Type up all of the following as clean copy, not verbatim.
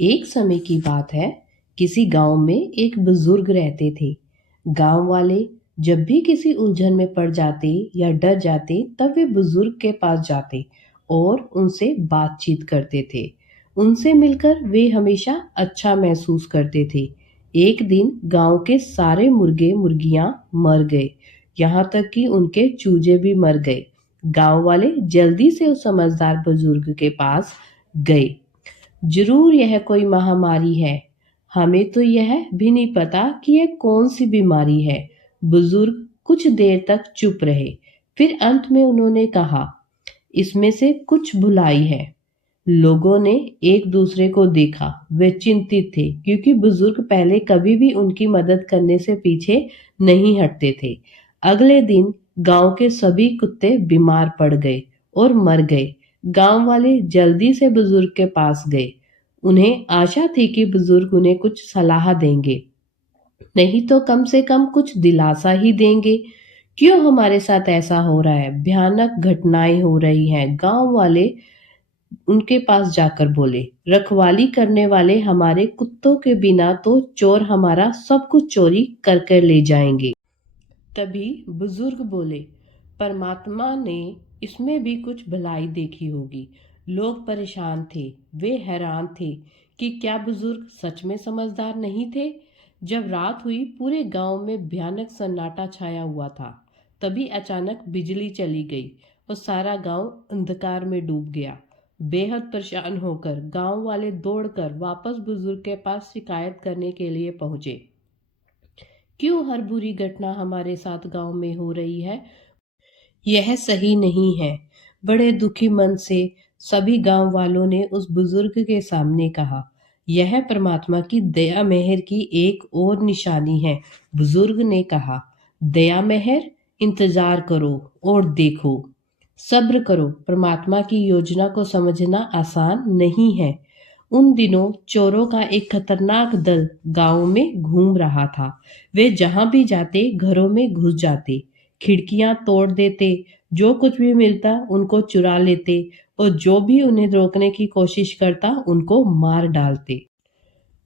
एक समय की बात है। किसी गांव में एक बुजुर्ग रहते थे। गांव वाले जब भी किसी उलझन में पड़ जाते या डर जाते तब वे बुजुर्ग के पास जाते और उनसे बातचीत करते थे। उनसे मिलकर वे हमेशा अच्छा महसूस करते थे। एक दिन गांव के सारे मुर्गे मुर्गियां मर गए, यहाँ तक कि उनके चूजे भी मर गए। गांव वाले जल्दी से उस समझदार बुजुर्ग के पास गए। जरूर यह कोई महामारी है। हमें तो यह भी नहीं पता कि यह कौन सी बीमारी है। बुजुर्ग कुछ देर तक चुप रहे। फिर अंत में उन्होंने कहा, इसमें से कुछ भुलाई है। लोगों ने एक दूसरे को देखा। वे चिंतित थे क्योंकि बुजुर्ग पहले कभी भी उनकी मदद करने से पीछे नहीं हटते थे। अगले दिन गांव के सभी कुत्ते बीमार पड़ गए और मर गए। गांव वाले जल्दी से बुजुर्ग के पास गए। उन्हें आशा थी कि बुजुर्ग उन्हें कुछ सलाह देंगे, नहीं तो कम से कम कुछ दिलासा ही देंगे। क्यों हमारे साथ ऐसा हो रहा है? भयानक घटनाएं हो रही हैं। गांव वाले उनके पास जाकर बोले, रखवाली करने वाले हमारे कुत्तों के बिना तो चोर हमारा सब कुछ चोरी कर कर ले जाएंगे। तभी बुजुर्ग बोले, परमात्मा ने इसमें भी कुछ भलाई देखी होगी। लोग परेशान थे। वे हैरान थे कि क्या बुजुर्ग सच में समझदार नहीं थे। जब रात हुई पूरे गांव में भयानक सन्नाटा छाया हुआ था। तभी अचानक बिजली चली गई और सारा गांव अंधकार में डूब गया। बेहद परेशान होकर गांव वाले दौड़कर वापस बुजुर्ग के पास शिकायत करने के लिए पहुंचे। क्यों हर बुरी घटना हमारे साथ गांव में हो रही है? यह सही नहीं है। बड़े दुखी मन से सभी गांव वालों ने उस बुजुर्ग के सामने कहा, यह परमात्मा की दया मेहर की एक और निशानी है। बुजुर्ग ने कहा, दया मेहर? इंतजार करो और देखो। सब्र करो। परमात्मा की योजना को समझना आसान नहीं है। उन दिनों चोरों का एक खतरनाक दल गांव में घूम रहा था। वे जहां भी जाते घरों में घुस जाते, खिड़कियां तोड़ देते, जो कुछ भी मिलता उनको चुरा लेते और जो भी उन्हें रोकने की कोशिश करता उनको मार डालते।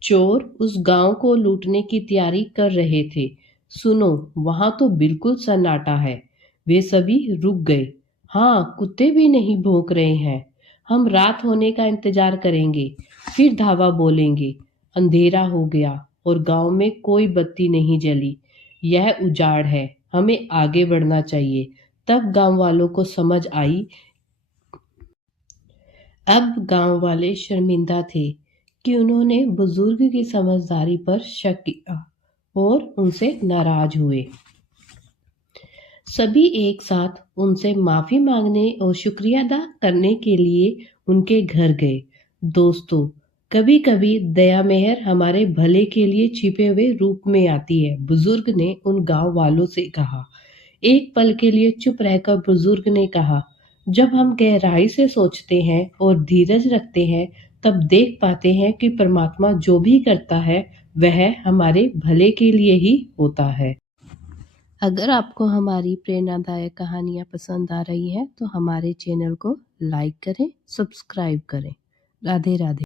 चोर उस गांव को लूटने की तैयारी कर रहे थे। सुनो, वहां तो बिल्कुल सन्नाटा है। वे सभी रुक गए। हाँ, कुत्ते भी नहीं भौंक रहे हैं। हम रात होने का इंतजार करेंगे, फिर धावा बोलेंगे। अंधेरा हो गया और गांव में कोई बत्ती नहीं जली। यह उजाड़ है, हमें आगे बढ़ना चाहिए। तब गांव वालों को समझ आई। अब गांव वाले शर्मिंदा थे कि उन्होंने बुजुर्ग की समझदारी पर शक किया और उनसे नाराज हुए। सभी एक साथ उनसे माफी मांगने और शुक्रिया अदा करने के लिए उनके घर गए। दोस्तों, कभी कभी दया मेहर हमारे भले के लिए छिपे हुए रूप में आती है। बुजुर्ग ने उन गांव वालों से कहा। एक पल के लिए चुप रहकर बुजुर्ग ने कहा, जब हम गहराई से सोचते हैं और धीरज रखते हैं तब देख पाते हैं कि परमात्मा जो भी करता है वह हमारे भले के लिए ही होता है। अगर आपको हमारी प्रेरणादायक कहानियाँ पसंद आ रही हैं तो हमारे चैनल को लाइक करें, सब्सक्राइब करें। राधे राधे।